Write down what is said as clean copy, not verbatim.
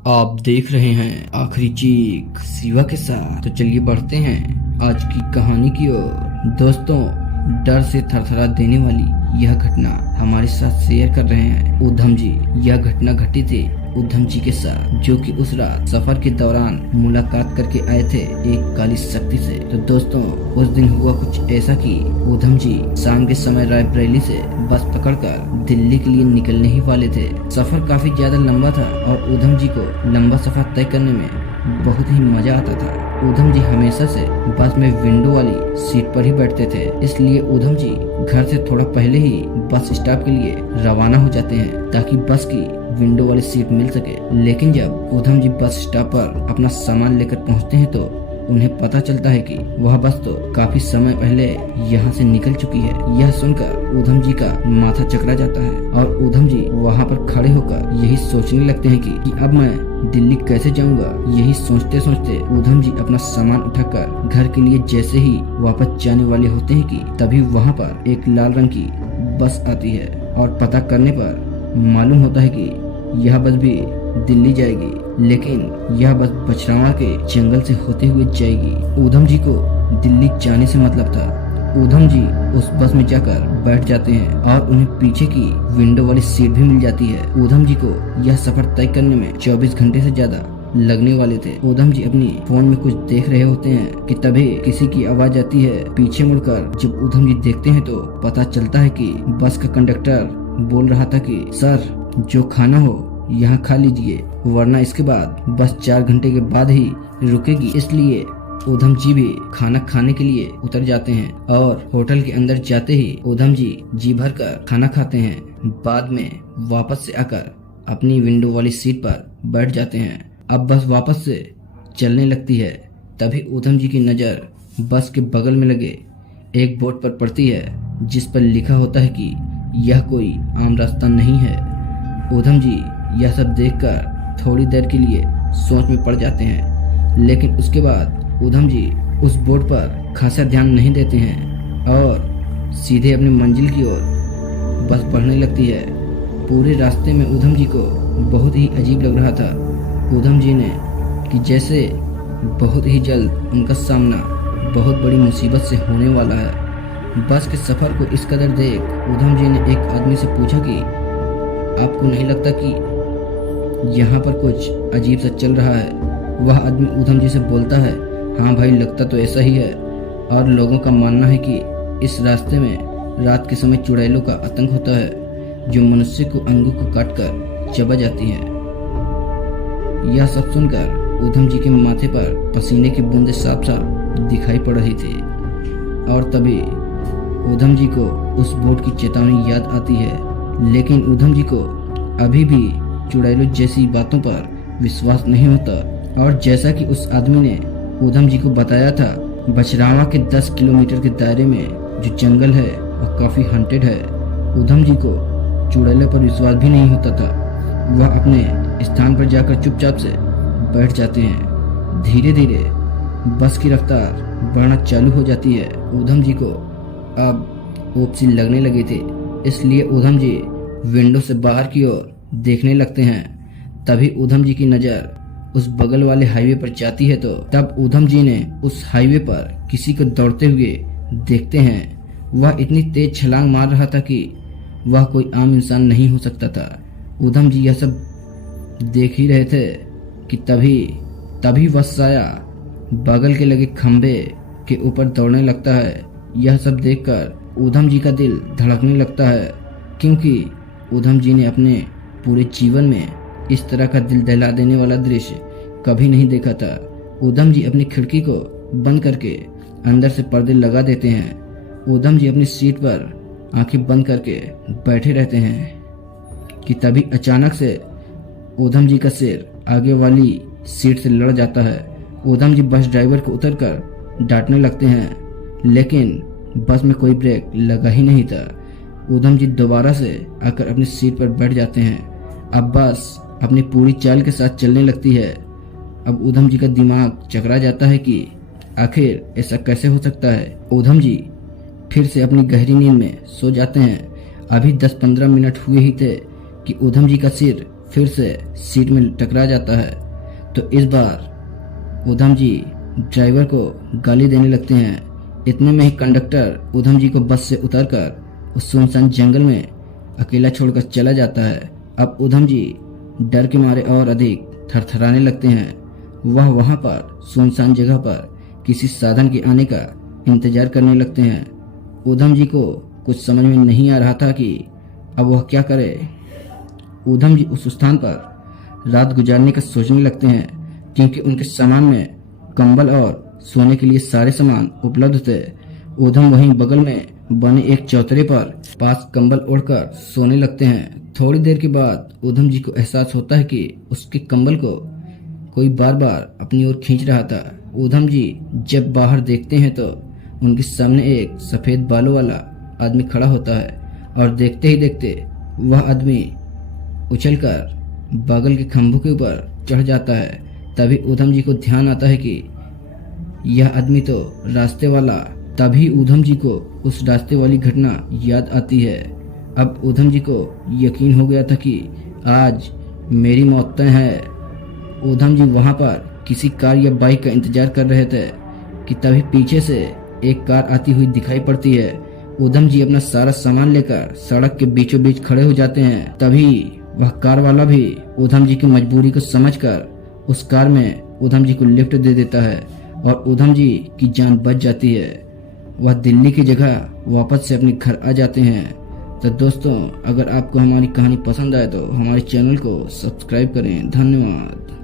आप देख रहे हैं आखिरी चीख शिवा के साथ। तो चलिए बढ़ते हैं आज की कहानी की ओर। दोस्तों, डर से थरथरा देने वाली यह घटना हमारे साथ शेयर कर रहे हैं उधम जी। यह घटना घटी थी उधम जी के साथ, जो कि उस रात सफर के दौरान मुलाकात करके आए थे एक काली शक्ति से। तो दोस्तों, उस दिन हुआ कुछ ऐसा कि उधम जी शाम के समय रायबरेली से बस पकड़कर दिल्ली के लिए निकलने ही वाले थे। सफर काफी ज्यादा लंबा था और उधम जी को लंबा सफर तय करने में बहुत ही मजा आता था। उधम जी हमेशा से बस में विंडो वाली सीट पर ही बैठते थे, इसलिए उधम जी घर से थोड़ा पहले ही बस स्टॉप के लिए रवाना हो जाते हैं ताकि बस की विंडो वाली सीट मिल सके। लेकिन जब उधम जी बस स्टॉप पर अपना सामान लेकर पहुंचते हैं तो उन्हें पता चलता है कि वह बस तो काफी समय पहले यहाँ से निकल चुकी है। यह सुनकर उधम जी का माथा चकरा जाता है और उधम जी वहाँ पर खड़े होकर यही सोचने लगते हैं कि अब मैं दिल्ली कैसे जाऊंगा। यही सोचते सोचते उधम जी अपना सामान उठाकर घर के लिए जैसे ही वापस जाने वाले होते हैं कि तभी वहाँ पर एक लाल रंग की बस आती है और पता करने पर मालूम होता है कि यह बस भी दिल्ली जाएगी, लेकिन यह बस बछरावा के जंगल से होते हुए जाएगी। उधम जी को दिल्ली जाने से मतलब था। उधम जी उस बस में जाकर बैठ जाते हैं और उन्हें पीछे की विंडो वाली सीट भी मिल जाती है। उधम जी को यह सफर तय करने में 24 घंटे से ज्यादा लगने वाले थे। उधम जी अपनी फोन में कुछ देख रहे होते हैं कि तभी किसी की आवाज आती है। पीछे मुड़कर जब उधम जी देखते हैं तो पता चलता है कि बस का कंडक्टर बोल रहा था कि सर, जो खाना हो यहाँ खा लीजिए, वरना इसके बाद बस 4 घंटे के बाद ही रुकेगी। इसलिए उधम जी भी खाना खाने के लिए उतर जाते हैं और होटल के अंदर जाते ही उधम जी जी भर कर खाना खाते हैं। बाद में वापस से आकर अपनी विंडो वाली सीट पर बैठ जाते हैं। अब बस वापस से चलने लगती है। तभी उधम जी की नज़र बस के बगल में लगे एक बोर्ड पर पड़ती है, जिस पर लिखा होता है कि यह कोई आम रास्ता नहीं है। उधम जी यह सब देखकर थोड़ी देर के लिए सोच में पड़ जाते हैं, लेकिन उसके बाद उधम जी उस बोर्ड पर खासा ध्यान नहीं देते हैं और सीधे अपनी मंजिल की ओर बस बढ़ने लगती है। पूरे रास्ते में उधम जी को बहुत ही अजीब लग रहा था उधम जी ने कि जैसे बहुत ही जल्द उनका सामना बहुत बड़ी मुसीबत से होने वाला है। बस के सफर को इस कदर देख उधम जी ने एक आदमी से पूछा कि आपको नहीं लगता कि यहाँ पर कुछ अजीब सा चल रहा है? वह आदमी उधम जी से बोलता है, हाँ भाई, लगता तो ऐसा ही है, और लोगों का मानना है कि इस रास्ते में रात के समय चुड़ैलों का आतंक होता है जो मनुष्य को अंगों को काटकर चबा जाती है। यह सब सुनकर उधम जी के माथे पर पसीने की बूंदें साफ साफ दिखाई पड़ रही थी और तभी उधम जी को उस बोर्ड की चेतावनी याद आती है। लेकिन उधम जी को अभी भी चुड़ैलों जैसी बातों पर विश्वास नहीं होता और जैसा कि उस आदमी ने उधम जी को बताया था, बछरावा के 10 किलोमीटर के दायरे में जो जंगल है वह काफी हंटेड है। उधम जी को चुड़ैलों पर विश्वास भी नहीं होता था। वह अपने स्थान पर जाकर चुपचाप से बैठ जाते हैं। धीरे धीरे बस की रफ्तार बढ़ना चालू हो जाती है। उधम जी को अब ऊपसी लगने लगे थे, इसलिए उधम जी विंडो से बाहर की ओर देखने लगते हैं। तभी उधम जी की नज़र उस बगल वाले हाईवे पर जाती है, तो तब उधम जी ने उस हाईवे पर किसी को दौड़ते हुए देखते हैं। वह इतनी तेज छलांग मार रहा था कि वह कोई आम इंसान नहीं हो सकता था। उधम जी यह सब देख ही रहे थे कि तभी वह साया बगल के लगे खंबे के ऊपर दौड़ने लगता है। यह सब देखकर उधम जी का दिल धड़कने लगता है, क्योंकि उधम जी ने अपने पूरे जीवन में इस तरह का दिल दहला देने वाला दृश्य कभी नहीं देखा था। उधम जी अपनी खिड़की को बंद करके अंदर से पर्दे लगा देते हैं। उधम जी अपनी सीट पर आंखें बंद करके बैठे रहते हैं कि तभी अचानक से उधम जी का सिर आगे वाली सीट से लड़ जाता है। उधम जी बस ड्राइवर को उतरकर डांटने लगते हैं, लेकिन बस में कोई ब्रेक लगा ही नहीं था। उधम जी दोबारा से आकर अपनी सीट पर बैठ जाते हैं। अब बस अपनी पूरी चाल के साथ चलने लगती है। अब उधम जी का दिमाग चकरा जाता है कि आखिर ऐसा कैसे हो सकता है। उधम जी फिर से अपनी गहरी नींद में सो जाते हैं। अभी 10-15 मिनट हुए ही थे कि उधम जी का सिर फिर से सीट में टकरा जाता है। तो इस बार ऊधम जी ड्राइवर को गाली देने लगते हैं। इतने में ही कंडक्टर ऊधम जी को बस से उतारकर उस सुनसान जंगल में अकेला छोड़कर चला जाता है। अब ऊधम जी डर के मारे और अधिक थरथराने लगते हैं। वह वहां पर सुनसान जगह पर किसी साधन के आने का इंतजार करने लगते हैं। ऊधम जी को कुछ समझ में नहीं आ रहा था कि अब वह क्या करे। ऊधम जी उस स्थान पर रात गुजारने का सोचने लगते हैं, क्योंकि उनके सामान में कंबल और सोने के लिए सारे सामान उपलब्ध थे। ऊधम वहीं बगल में बने एक चौतरे पर पास कंबल ओढ़कर सोने लगते हैं। थोड़ी देर के बाद ऊधम जी को एहसास होता है कि उसके कंबल को कोई बार बार अपनी ओर खींच रहा था। ऊधम जी जब बाहर देखते हैं तो उनके सामने एक सफेद बालों वाला आदमी खड़ा होता है, और देखते ही देखते वह आदमी उछलकर बगल के खंभों के ऊपर चढ़ जाता है। तभी ऊधम जी को ध्यान आता है कि यह आदमी तो रास्ते वाला। तभी ऊधम जी को उस रास्ते वाली घटना याद आती है। अब ऊधम जी को यकीन हो गया था कि आज मेरी मौत तय है। ऊधम जी वहां पर किसी कार या बाइक का इंतजार कर रहे थे कि तभी पीछे से एक कार आती हुई दिखाई पड़ती है। ऊधम जी अपना सारा सामान लेकर सड़क के बीचों बीच खड़े हो जाते हैं। तभी वह कार वाला भी ऊधम जी की मजबूरी को समझकर उस कार में ऊधम जी को लिफ्ट दे देता है और ऊधम जी की जान बच जाती है। वह दिल्ली की जगह वापस से अपने घर आ जाते हैं। तो दोस्तों, अगर आपको हमारी कहानी पसंद आए तो हमारे चैनल को सब्सक्राइब करें। धन्यवाद।